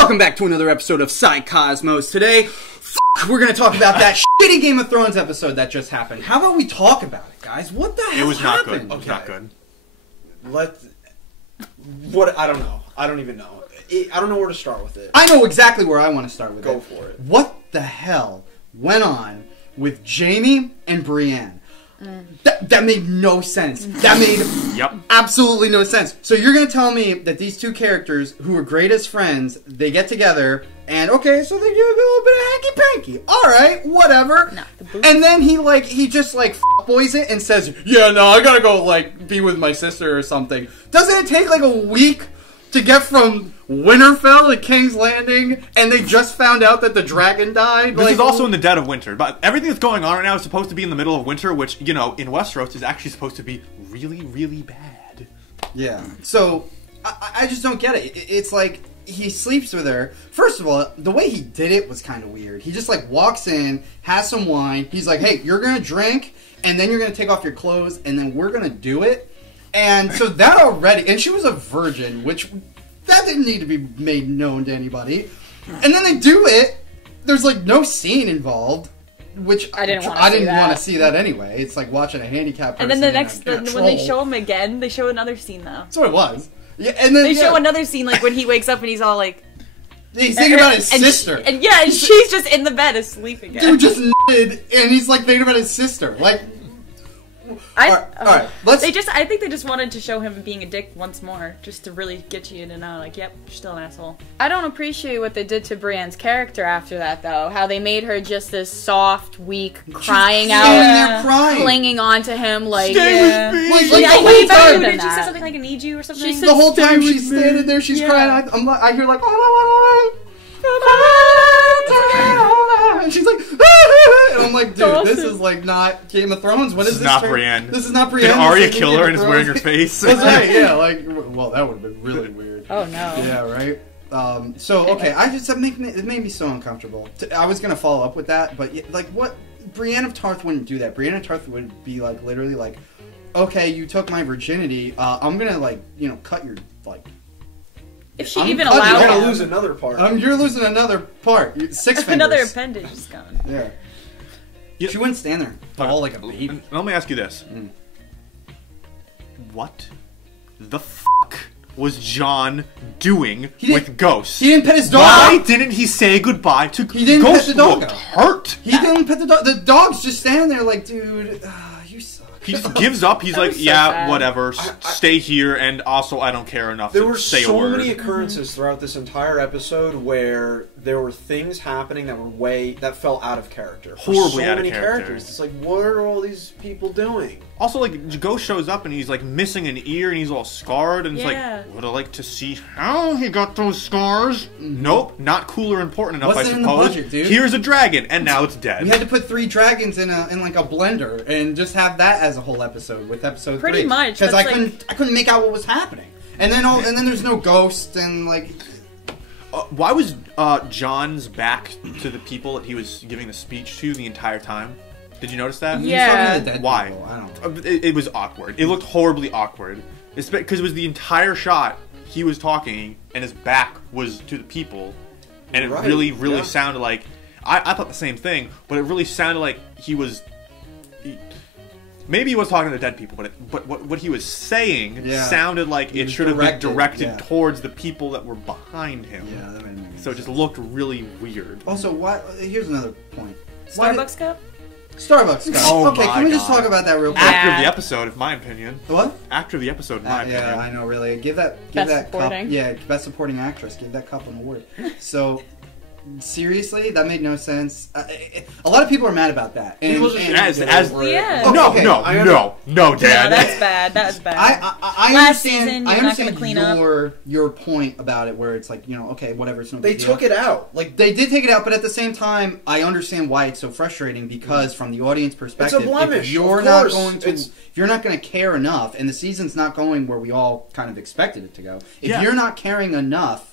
Welcome back to another episode of Psycosmos. Today, we're going to talk about that shitty Game of Thrones episode that just happened. How about we talk about it, guys? What the hell It was not happened? good. It was not good. I don't know. I don't even know. I don't know where to start with it. I know exactly where I want to start with it. Go for it. What the hell went on with Jaime and Brienne? That made no sense. That made absolutely no sense. So you're going to tell me that these two characters, who are greatest friends, they get together, and okay, so they do a little bit of hanky-panky. Alright, whatever. And then he just boys it and says, yeah, no, I gotta go, be with my sister or something. Doesn't it take, a week to get from Winterfell to King's Landing, and they just found out that the dragon died? This is also in the dead of winter, but everything that's going on right now is supposed to be in the middle of winter, which, you know, in Westeros is actually supposed to be really, really bad. Yeah. So, I just don't get it. It's like, he sleeps with her. First of all, the way he did it was kind of weird. He just, walks in, has some wine, he's like, hey, you're gonna drink, and then you're gonna take off your clothes, and then we're gonna do it. And so that already, and she was a virgin, which that didn't need to be made known to anybody. And then they do it. There's no scene involved, which I didn't want to see that anyway. It's like watching a handicapped person. And then when they show him again, they show another scene though. That's what it was. Yeah, and then they show another scene when he wakes up and he's all he's thinking about his sister. And she's just in the bed asleep again. Dude just nutted, and he's thinking about his sister. All right. I think they just wanted to show him being a dick once more, just to really get you to know, yep, you're still an asshole. I don't appreciate what they did to Brienne's character after that, though. How they made her just this soft, weak, crying out, clinging on to him, Stay with me. Way better than that. She said something like, I need you or something. The whole time she's standing there, she's crying. I hear and she's like, and I'm like, dude, this is not Game of Thrones. What is this? Not Brienne. This is not Brienne. Did Arya kill her and is wearing her face? That's right. Yeah. Well, that would have been really weird. Oh no. Yeah. Right. It made me so uncomfortable. I was gonna follow up with that, but what? Brienne of Tarth wouldn't do that. Brienne of Tarth would be literally okay, you took my virginity. I'm gonna cut your If she even allowed you're him. gonna lose another part. You're losing another part. 6 fingers. Another appendage is gone. Yeah. She wouldn't stand there all like a baby. Let me ask you this. What the fuck was Jon doing with Ghost? He didn't pet his dog. Why didn't he say goodbye to Ghost? He didn't pet the dog. Looked hurt. He didn't pet the dog. The dog's just standing there dude, you suck. He just gives up. He's like, yeah, whatever. Stay here, and also I don't care enough to say a word. There were so many occurrences throughout this entire episode where there were things happening that fell out of character. Horribly so out of many character. characters. It's what are all these people doing? Also, Ghost shows up and he's missing an ear and he's all scarred and it's would I like to see how he got those scars? Nope, not cool or important enough. Wasn't I in the suppose. budget, dude. Here's a dragon and now it's dead. We had to put 3 dragons in a blender and just have that as a whole episode with episode 3. Pretty much, because I couldn't make out what was happening. And then there's no ghost and why was Jon's back to the people that he was giving the speech to the entire time? Did you notice that? Yeah. Why? People. I don't know. It was awkward. It looked horribly awkward. Because it was the entire shot he was talking and his back was to the people. And it really sounded like... I thought the same thing, but it really sounded like he was... Maybe he was talking to dead people, but what he was saying sounded like it should have been directed towards the people that were behind him. Yeah, that made sense. So it just looked really weird. Also, here's another point. Starbucks cup? Starbucks cup. Oh okay, can we just talk about that real quick? After the episode, in my opinion. What? After the episode, in my opinion. Yeah, I know, really. Give that cup. Yeah, best supporting actress. Give that cup an award. So... Seriously, that made no sense. A lot of people are mad about that. No, Dad. No, that's bad. That was bad. I understand. I understand your point about it, where it's okay, whatever. It's no big deal. They took it out. They did take it out, but at the same time, I understand why it's so frustrating because, from the audience perspective, it's a blemish. If you're not going to care enough, and the season's not going where we all kind of expected it to go, if you're not caring enough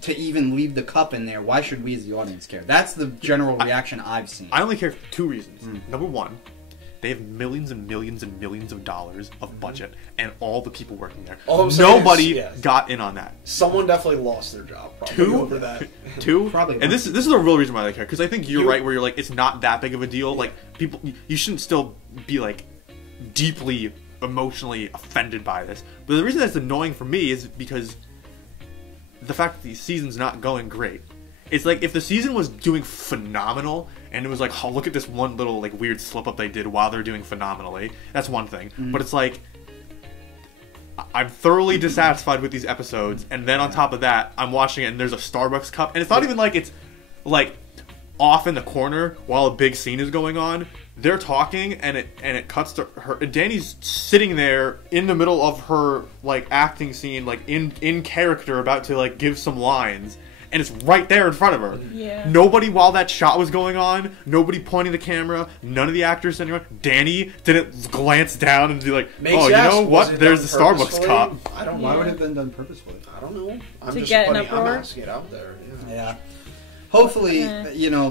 to even leave the cup in there, why should we as the audience care? That's the general reaction I've seen. I only care for 2 reasons. Number one, They have millions and millions and millions of dollars of budget, and all the people working there. All I'm saying Nobody is, got in on that. Someone definitely lost their job. Probably over that. Two, Probably. And this is the real reason why I care, because I think you're right where you're like, it's not that big of a deal. Like, people, you shouldn't still be like deeply emotionally offended by this. But the reason that's annoying for me is because the fact that the season's not going great. It's like if the season was doing phenomenal and it was like, oh, look at this one little like weird slip up they did while they're doing phenomenally. That's one thing. But it's like, I'm thoroughly dissatisfied with these episodes, and then on top of that, I'm watching it and there's a Starbucks cup, and it's not even like it's like off in the corner while a big scene is going on. They're talking, and it cuts to her. Danny's sitting there in the middle of her like acting scene, like in character, about to like give some lines, and it's right there in front of her. Yeah. Nobody, while that shot was going on, nobody pointing the camera, none of the actors anywhere. Danny didn't glance down and be like, "Oh, you know what? There's the Starbucks cup." I don't know. Why would it have been done purposefully? I don't know. I'm To just get an putting, I'm uproar? asking it out there. Yeah. Hopefully, you know,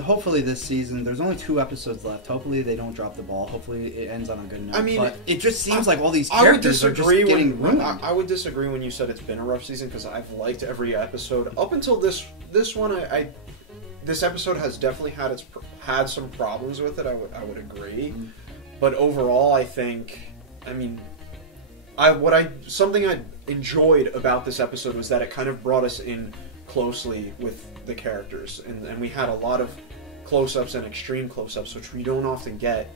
hopefully this season, there's only 2 episodes left. Hopefully they don't drop the ball. Hopefully it ends on a good note. I mean, but it just seems like all these I would characters are just disagree getting ruined. I would disagree when you said it's been a rough season, because I've liked every episode up until this one. This episode has definitely had some problems with it. I would agree, but overall, I think, I mean, something I enjoyed about this episode was that it kind of brought us in closely with the characters, and we had a lot of close-ups and extreme close-ups, which we don't often get.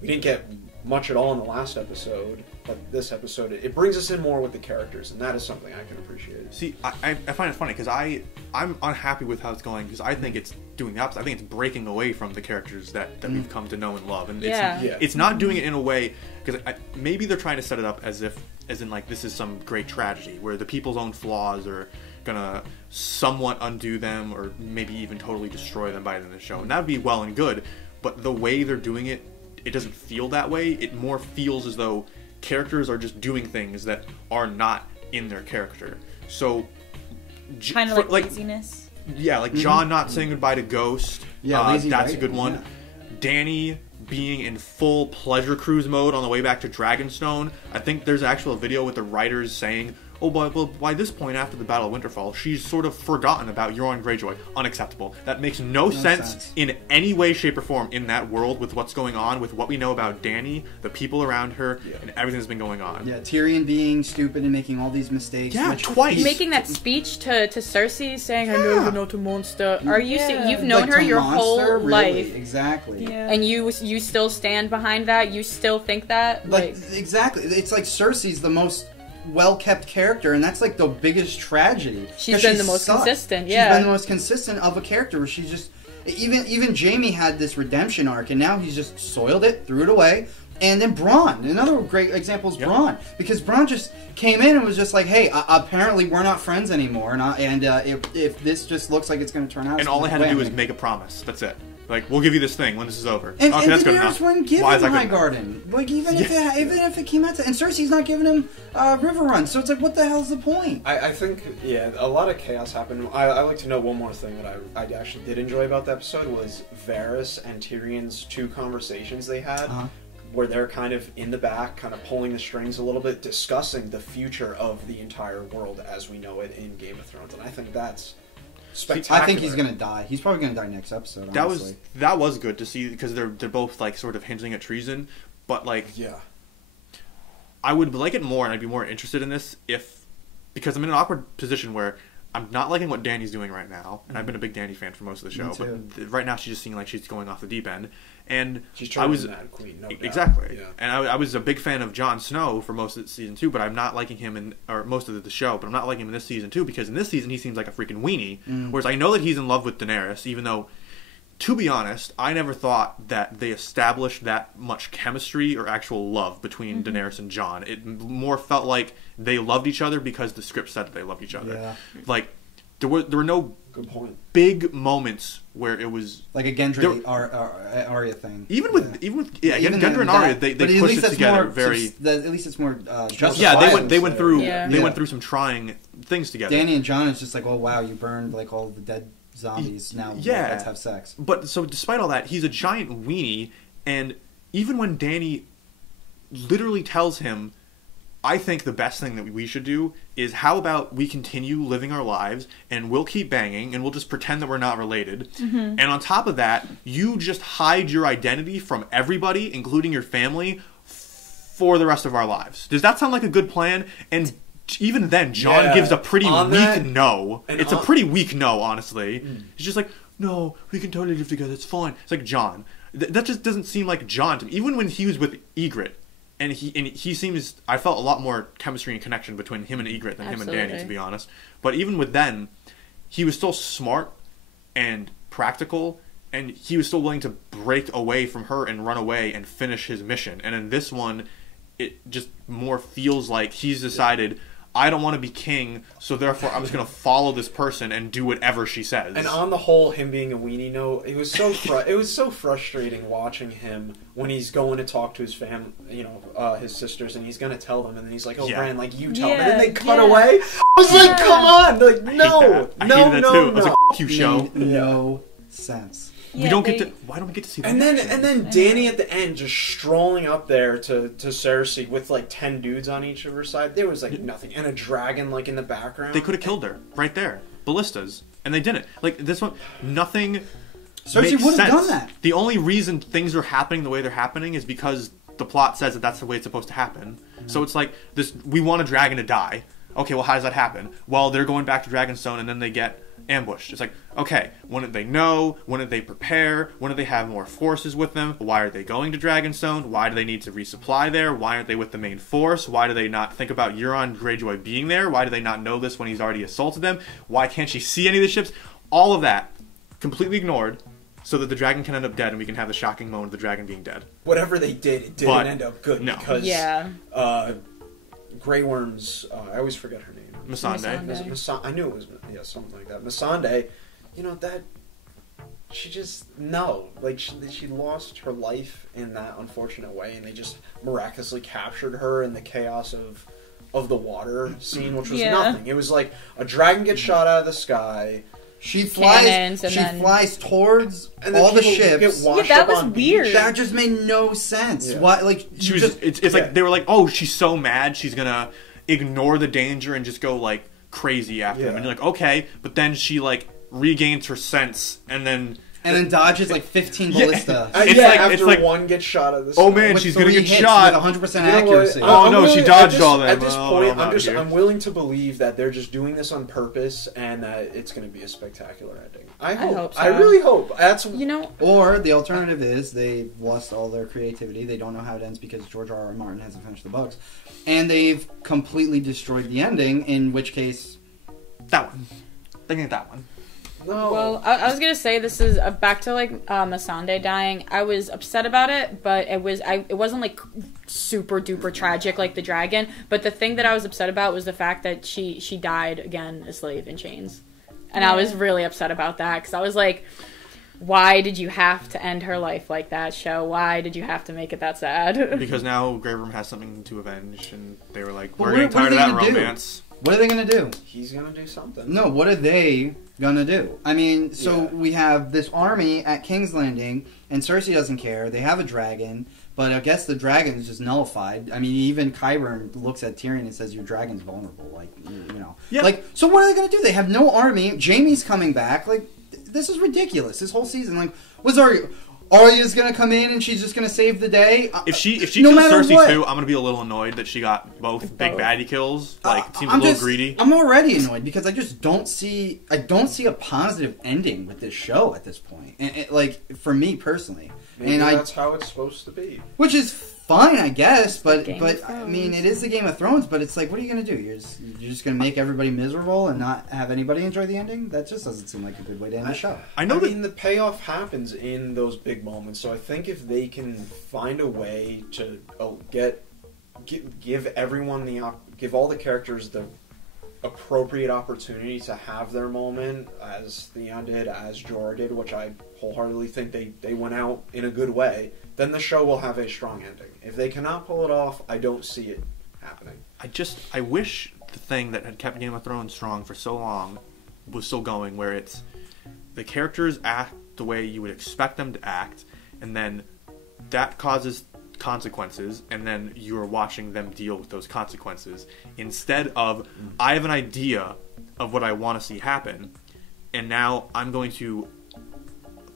We didn't get much at all in the last episode, but this episode, it brings us in more with the characters, and that is something I can appreciate. See, I find it funny because I'm unhappy with how it's going, because I think it's doing the opposite. I think it's breaking away from the characters that we've come to know and love, and it's not doing it in a way, because maybe they're trying to set it up as in like this is some great tragedy where the people's own flaws are gonna somewhat undo them, or maybe even totally destroy them by the end of the show, and that'd be well and good. But the way they're doing it, it doesn't feel that way. It more feels as though characters are just doing things that are not in their character. So kind of like laziness. Yeah, like John not saying goodbye to Ghost. Yeah, lazy that's writing, a good one. Yeah. Danny being in full pleasure cruise mode on the way back to Dragonstone. I think there's an actual video with the writers saying, oh, but by this point after the Battle of Winterfell, she's sort of forgotten about Euron Greyjoy. Unacceptable. That makes no sense in any way, shape, or form in that world with what's going on, with what we know about Danny, the people around her, and everything that's been going on. Yeah, Tyrion being stupid and making all these mistakes. Yeah, twice. Making that speech to Cersei saying, I know you're not a monster. Are you you've known Like, her to your monster? whole Really? life. Exactly. Yeah. And you still stand behind that? You still think that? Like, exactly. It's like Cersei's the most well-kept character, and that's like the biggest tragedy. She's been the most consistent, She's been the most consistent of a character, where she's just... Even Jaime had this redemption arc, and now he's just soiled it, threw it away. And then Bronn, another great example is Bronn, because Bronn just came in and was just like, "Hey, apparently we're not friends anymore, and if this just looks like it's going to turn out." And all I had to do was make a promise. That's it. Like, we'll give you this thing when this is over. And, okay, and that's good Daenerys enough. wouldn't give Why him is that good High enough? Garden, like even if it came out to, and Cersei's not giving him River Run, so it's like, what the hell's the point? I think, yeah, a lot of chaos happened. I like to know one more thing that I actually did enjoy about the episode was Varys and Tyrion's 2 conversations they had, where they're kind of in the back, kind of pulling the strings a little bit, discussing the future of the entire world as we know it in Game of Thrones, and I think that's spectacular. I think he's gonna die. He's probably gonna die next episode. Honestly. That was good to see, because they're both like sort of hinting at treason, but like I would like it more, and I'd be more interested in this because I'm in an awkward position where I'm not liking what Dany's doing right now, and I've been a big Dany fan for most of the show, but right now she's just seeming like she's going off the deep end. And she's trying to be Mad Queen, no doubt. Exactly. Yeah. And I was a big fan of Jon Snow for most of season 2, but I'm not liking him or most of the show, but I'm not liking him in this season 2, because in this season he seems like a freaking weenie. Whereas I know that he's in love with Daenerys, even though, to be honest, I never thought that they established that much chemistry or actual love between Daenerys and Jon. It more felt like they loved each other because the script said that they loved each other. Yeah. Like, there were no good point. Big moments where it was like a Gendry Arya thing. Even with Gendry and Arya, they pushed it together very. At least it's more. Yeah, they went through some trying things together. Dany and Jon is just like, oh wow, you burned like all the dead zombies. Now let's have sex. But so despite all that, he's a giant weenie, and even when Dany literally tells him, I think the best thing that we should do is how about we continue living our lives and we'll keep banging and we'll just pretend that we're not related. And on top of that, you just hide your identity from everybody, including your family, for the rest of our lives. Does that sound like a good plan? And even then, Jon gives a pretty weak no. It's a pretty weak no, honestly. He's just like, no, we can totally live together. It's fine. It's like Jon. That just doesn't seem like Jon to me. Even when he was with Ygritte, and he seems, I felt a lot more chemistry and connection between him and Ygritte than him and Dany, to be honest. But even with them, he was still smart and practical, and he was still willing to break away from her and run away and finish his mission. And in this one, it just more feels like he's decided, I don't want to be king, so therefore I'm just going to follow this person and do whatever she says. And on the whole, him being a weenie note, it was so frustrating watching him when he's going to talk to his family, his sisters, and he's going to tell them, and then he's like, oh, Bran, like, you tell them, and then they cut away. I was like, come on! Like, no! I hated that too. I was like, f*** you, show. No sense. We don't get to. Why don't we get to see that? And then Dany at the end just strolling up there to Cersei with like 10 dudes on each of her side. There was like nothing, and a dragon like in the background. They could have killed her right there, ballistas, and they didn't. Like this one, nothing. Cersei would have done that. The only reason things are happening the way they're happening is because the plot says that that's the way it's supposed to happen. So it's like this: we want a dragon to die. Okay, well, how does that happen? Well, they're going back to Dragonstone, and then they get ambushed. It's like, okay, when did they know? When did they prepare? When did they have more forces with them? Why are they going to Dragonstone? Why do they need to resupply there? Why aren't they with the main force? Why do they not think about Euron Greyjoy being there? Why do they not know this when he's already assaulted them? Why can't she see any of the ships? All of that completely ignored, so that the dragon can end up dead and we can have the shocking moment of the dragon being dead. Whatever they did, it didn't end up good because Grey Worm's, I always forget her name. Missandei. I knew it was, something like that. Missandei, she just, she lost her life in that unfortunate way, and they just miraculously captured her in the chaos of the water scene, which was nothing. It was like a dragon gets shot out of the sky. She flies towards all the ships. That was weird. That just made no sense. Yeah. Why? Like it's like they were like, oh, she's so mad, she's gonna ignore the danger and just go like crazy after him. And you're like, okay, but then she like regains her sense and then dodges like 15 ballista. After one gets shot at this. Oh man, she's gonna get shot with 100% accuracy. Oh no, she dodged all that. At this point, I'm willing to believe that they're just doing this on purpose and that it's gonna be a spectacular ending. I hope. I really hope. That's Or the alternative is they've lost all their creativity. They don't know how it ends because George R.R. Martin hasn't finished the books, and they've completely destroyed the ending. In which case, that one. Thinking of that one. No. Well, I was gonna say this is back to like Missandei dying. I was upset about it, but it wasn't like super duper tragic like the dragon. But the thing that I was upset about was the fact that she died again, a slave in chains, and I was really upset about that because I was like, why did you have to end her life like that, show? Why did you have to make it that sad? Because now Grey Worm has something to avenge, and they were like, we're getting tired of that romance. What are they going to do? He's going to do something. No, what are they going to do? I mean, we have this army at King's Landing, and Cersei doesn't care. They have a dragon, but I guess the dragon is just nullified. I mean, even Qyburn looks at Tyrion and says, your dragon's vulnerable. Like, Yeah. Like, so what are they going to do? They have no army. Jaime's coming back. Like, this is ridiculous. This whole season. Like, what's Arya's gonna come in and she's just gonna save the day. If she kills Cersei too, I'm gonna be a little annoyed that she got both big baddie kills. Like, it seems a little greedy. I'm already annoyed because I just don't see a positive ending with this show at this point. And like for me personally, maybe that's how it's supposed to be. Which is fine, I guess, but I mean, it is the Game of Thrones. But it's like, what are you gonna do? You're just gonna make everybody miserable and not have anybody enjoy the ending? That just doesn't seem like a good way to end the show. I mean, the payoff happens in those big moments. So I think if they can find a way to give all the characters the appropriate opportunity to have their moment, as Theon did, as Jorah did, which I wholeheartedly think they went out in a good way, then the show will have a strong ending. If they cannot pull it off, I don't see it happening. I wish the thing that had kept Game of Thrones strong for so long was still going, where it's the characters act the way you would expect them to act, and then that causes consequences, and then you're watching them deal with those consequences instead of I have an idea of what I want to see happen, and now I'm going to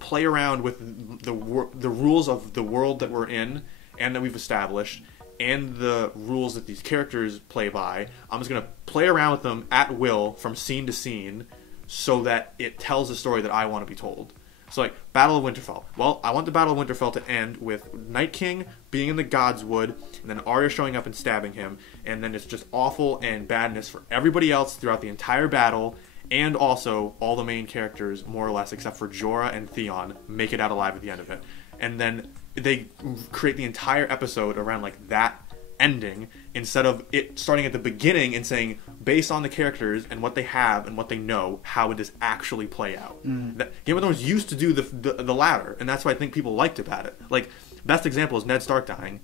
play around with the rules of the world that we're in and that we've established, and the rules that these characters play by. I'm just going to play around with them at will from scene to scene so that it tells the story that I want to be told. So, like, Battle of Winterfell. Well, I want the Battle of Winterfell to end with Night King being in the Godswood, and then Arya showing up and stabbing him, and then it's just awful and badness for everybody else throughout the entire battle, and also all the main characters, more or less, except for Jorah and Theon, make it out alive at the end of it. And then they create the entire episode around, like, that ending, instead of it starting at the beginning and saying, based on the characters and what they have and what they know, how would this actually play out? Game of Thrones used to do the latter, and that's why I think people liked about it. Like, best example is Ned Stark dying.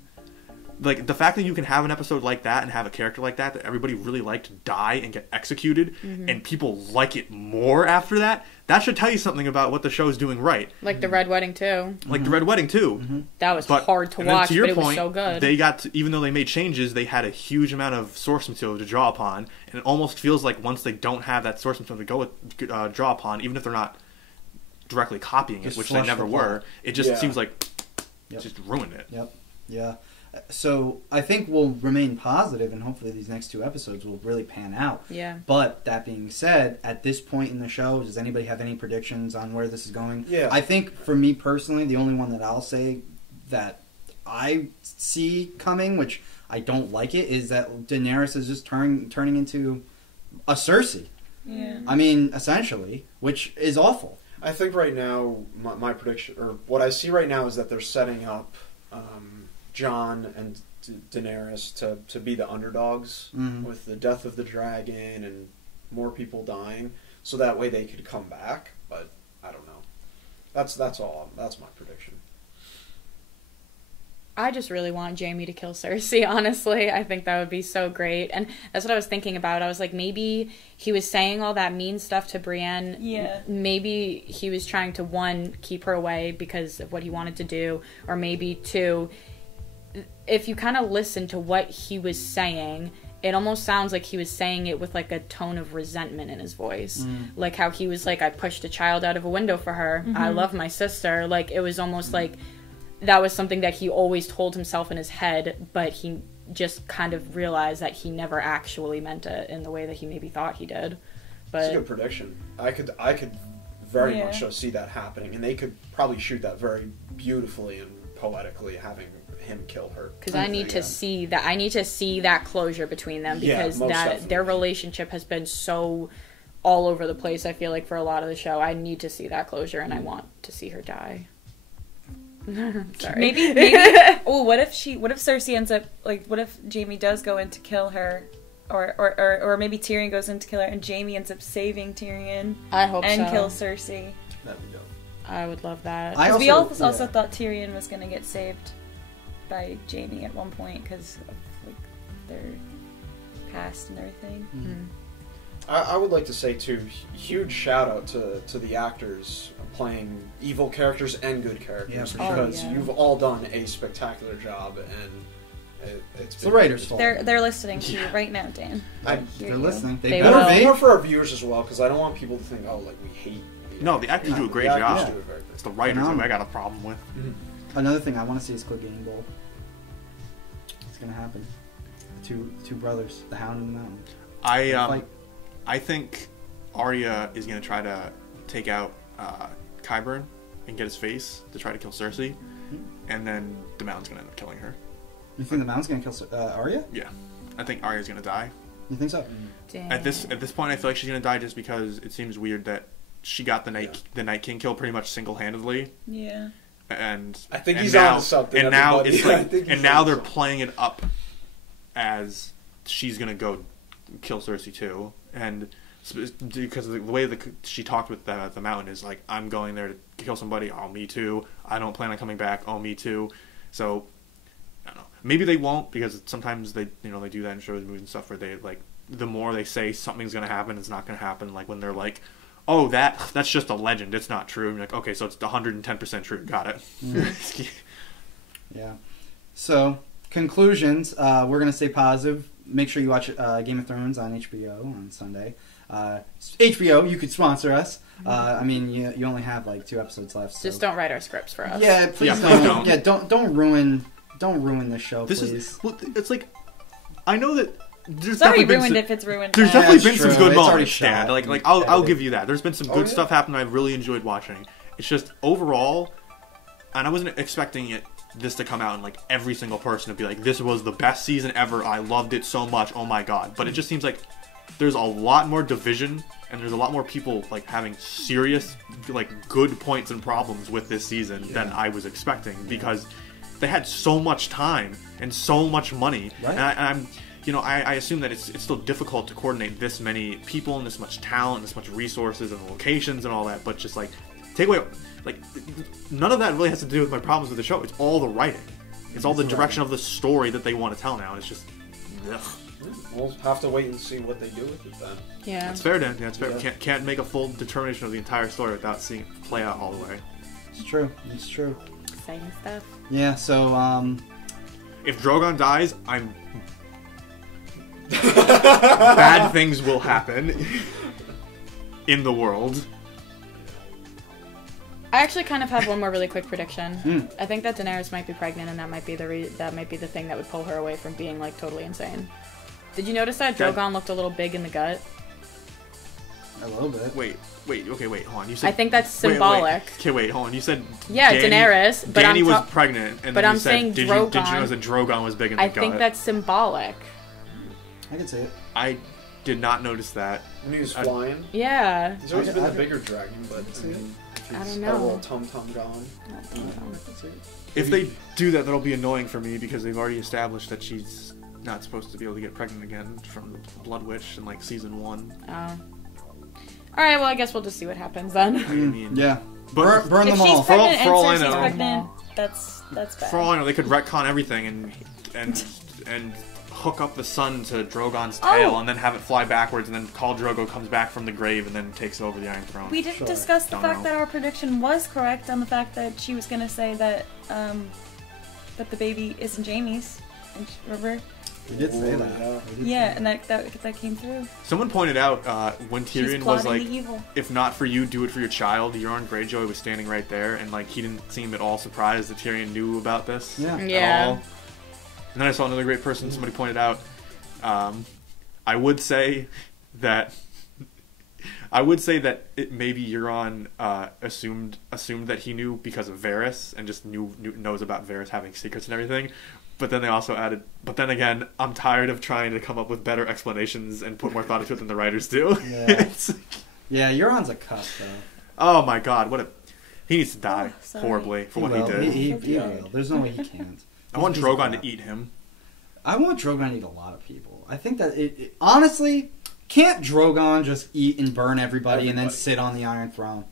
Like, the fact that you can have an episode like that and have a character like that everybody really liked die and get executed, and people like it more after that, that should tell you something about what the show is doing right. Like the Red Wedding too. Like the Red Wedding too. That was hard to watch, but it was so good. They got even though they made changes, they had a huge amount of source material to draw upon, and it almost feels like once they don't have that source material to go with, draw upon, even if they're not directly copying it, which they never were, it just seems like just ruined it. Yeah. So I think we'll remain positive, and hopefully these next 2 episodes will really pan out. Yeah. But that being said, at this point in the show, does anybody have any predictions on where this is going? Yeah. I think for me personally, the only one that I'll say that I see coming, which I don't like it, is that Daenerys is just turning into a Cersei. Yeah. I mean, essentially, which is awful. I think right now, my prediction, or what I see right now, is that they're setting up Jon and Daenerys to be the underdogs with the death of the dragon and more people dying, so that way they could come back. But I don't know. That's all. That's my prediction. I just really want Jaime to kill Cersei, honestly. I think that would be so great. And that's what I was thinking about. I was like, maybe he was saying all that mean stuff to Brienne. Yeah. Maybe he was trying to, 1, keep her away because of what he wanted to do, or maybe 2, if you kind of listen to what he was saying, it almost sounds like he was saying it with like a tone of resentment in his voice. Like how he was like, I pushed a child out of a window for her. I love my sister. Like, it was almost like that was something that he always told himself in his head, but he just kind of realized that he never actually meant it in the way that he maybe thought he did. But it's a good prediction. I could very much so see that happening, and they could probably shoot that very beautifully and poetically, having him kill her. Because I need to see that. I need to see that closure between them, because their relationship has been so all over the place. I feel like for a lot of the show, I need to see that closure, and I want to see her die. Sorry. Maybe. Oh, what if Cersei ends up, like, what if Jaime does go in to kill her, or maybe Tyrion goes in to kill her, and Jaime ends up saving Tyrion. I hope and so. kills Cersei. That'd be dope. I would love that. We also thought Tyrion was gonna get saved by Jaime at one point because of like their past and everything. I would like to say too, huge shout out to the actors playing evil characters and good characters, because you've all done a spectacular job, and it's the writers' fault. They're listening to you right now, Dan. They're listening. They better be. More for our viewers as well, because I don't want people to think, oh, like we hate. No, the actors do a great job. Do it very good. It's the writers that I got a problem with. Another thing I want to see is Clegane Bowl. It's gonna happen. Two brothers, the Hound and the Mountain. I think Arya is gonna try to take out Qyburn and get his face to try to kill Cersei, and then the Mountain's gonna end up killing her. You think the Mountain's gonna kill Arya? Yeah, I think Arya's gonna die. You think so? Damn. At this point, I feel like she's gonna die just because it seems weird that she got the Night King kill pretty much single-handedly. Yeah. I think he's on to something. And now it's like, and now they're playing it up as she's gonna go kill Cersei too, and because of the way that she talked with the Mountain is like, I'm going there to kill somebody. Oh, me too. I don't plan on coming back. Oh, me too. So I don't know. Maybe they won't, because sometimes they do that in shows, movies, and stuff where they like, the more they say something's gonna happen, it's not gonna happen. Like when they're like, oh, that's just a legend. It's not true. And you're like, okay, so it's 110% true. Got it. Yeah. So, conclusions. We're going to stay positive. Make sure you watch Game of Thrones on HBO on Sunday. HBO, you could sponsor us. I mean, you only have like 2 episodes left. So. Just don't write our scripts for us. Yeah, please don't. Yeah, don't ruin the show, please. Well, it's like, I know that there's It's already definitely ruined been if it's ruined. there's now. definitely been That's some true. good It's already moments, shot. Dan. Like I'll give you that. There's been some good stuff happening I've really enjoyed watching. It's just overall, and I wasn't expecting this to come out and like every single person to be like, this was the best season ever. I loved it so much. Oh my god. But it just seems like there's a lot more division and there's a lot more people like having serious like good points and problems with this season than I was expecting because they had so much time and so much money. Right. And I assume that it's still difficult to coordinate this many people and this much talent and this much resources and locations and all that, but just like take away like none of that really has to do with my problems with the show. It's all the writing. It's all the direction of the story that they want to tell now. It's just ugh. We'll have to wait and see what they do with it then. Yeah. That's fair, Dan. Yeah, it's fair. Yeah. Can't make a full determination of the entire story without seeing it play out all the way. It's true. It's true. Exciting stuff. Yeah. So, If Drogon dies, bad things will happen in the world. I actually kind of have one more really quick prediction. I think that Daenerys might be pregnant, and that might be the thing that would pull her away from being like totally insane. Did you notice that Drogon looked a little big in the gut? a little bit. Wait, hold on. You said I think that's symbolic. Okay, wait, hold on. You said Daenerys, but Danny I'm was pregnant, and but then I'm you said, saying did you know Drogon. that Drogon was big in the I gut? think that's symbolic. I can see it. I did not notice that. When he was flying. Yeah. He's always been the bigger dragon, but I mean, if I he's don't got a know. little tum-tum going. If they do that, that'll be annoying for me because they've already established that she's not supposed to be able to get pregnant again from the Blood Witch in like season 1. Oh. Alright, well I guess we'll just see what happens then. I mean, Yeah. but Burn If them she's all. pregnant For all I and Cersei's know. pregnant, that's bad. for all I know, they could retcon everything and hook up the sun to Drogon's tail and then have it fly backwards and then Khal Drogo comes back from the grave and then takes over the Iron Throne. We didn't Sure. discuss the Don't fact know. that our prediction was correct on the fact that she was going to say that that the baby isn't Jaime's. Remember? We did say that. Yeah. We did Yeah, say and that came through. Someone pointed out when She's Tyrion was plotting like, the evil. if not for you, do it for your child. Euron Greyjoy was standing right there, and like he didn't seem at all surprised that Tyrion knew about this. Yeah. At Yeah. all. And then I saw another great person. Somebody pointed out. I would say that. I would say that maybe Euron assumed that he knew because of Varys and just knows about Varys having secrets and everything. But then they also added. But then again, I'm tired of trying to come up with better explanations and put more thought into it than the writers do. Yeah. It's- Yeah, Euron's a cup, though. oh my god, he needs to die sorry. horribly for what will. he did. He will. There's no way he can't. I want He's a Drogon cup. to eat him. I want Drogon to eat a lot of people. I think that it honestly, can't Drogon just eat and burn everybody and then Everybody. sit on the Iron Throne?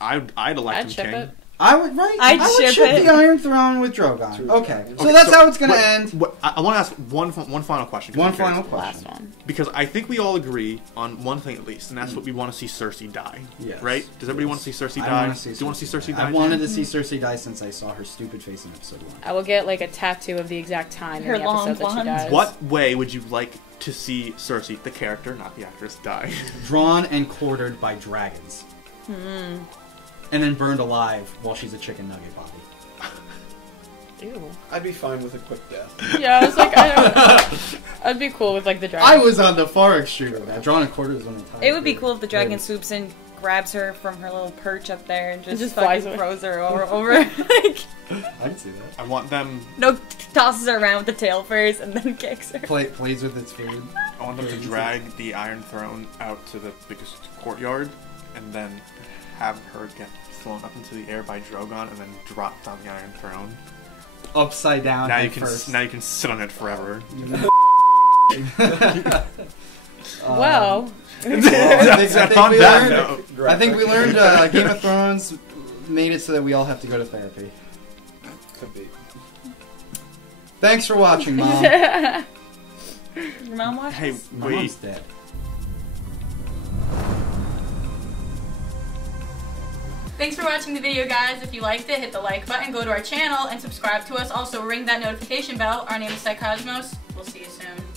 I'd elect I'd him ship king. it. I would, right? I'd I would ship ship it. the Iron Throne with Drogon. True. Okay, so Okay, that's so how it's gonna what- end. I want to ask one final question. 'cause One I'm curious. final Last question. one. Because I think we all agree on one thing at least, and that's what we want to see Cersei die. Yes. Right? Does everybody want to see Cersei I die? wanna see Do you want to see Cersei die? I wanted to see Cersei die since I saw her stupid face in episode 1. I will get like a tattoo of the exact time Her in the long episode that she blonde. dies. What way would you like to see Cersei, the character, not the actress, die? Drawn and quartered by dragons. And then burned alive while she's a chicken nugget body. Ew. I'd be fine with a quick death. Yeah, I was like, I'd be cool with like the dragon. I was on the far extreme of that. Drawn and quartered is one of the It would be cool if the dragon swoops in, grabs her from her little perch up there, and just flies fucking away. throws her over. Like, I can see that. I want them. no, tosses her around with the tail first, and then kicks her. Plays with its food. I want them to drag the Iron Throne out to the biggest courtyard, and then have her get flown up into the air by Drogon, and then dropped on the Iron Throne. Upside down. Now head you can first. now you can sit on it forever. Well, I think we learned Game of Thrones made it so that we all have to go to therapy. Could be. Thanks for watching, Mom. Your mom watched Hey, this? My wait. mom's dead. Thanks for watching the video, guys. If you liked it, hit the like button, go to our channel, and subscribe to us. Also, ring that notification bell. Our name is Psycosmos. We'll see you soon.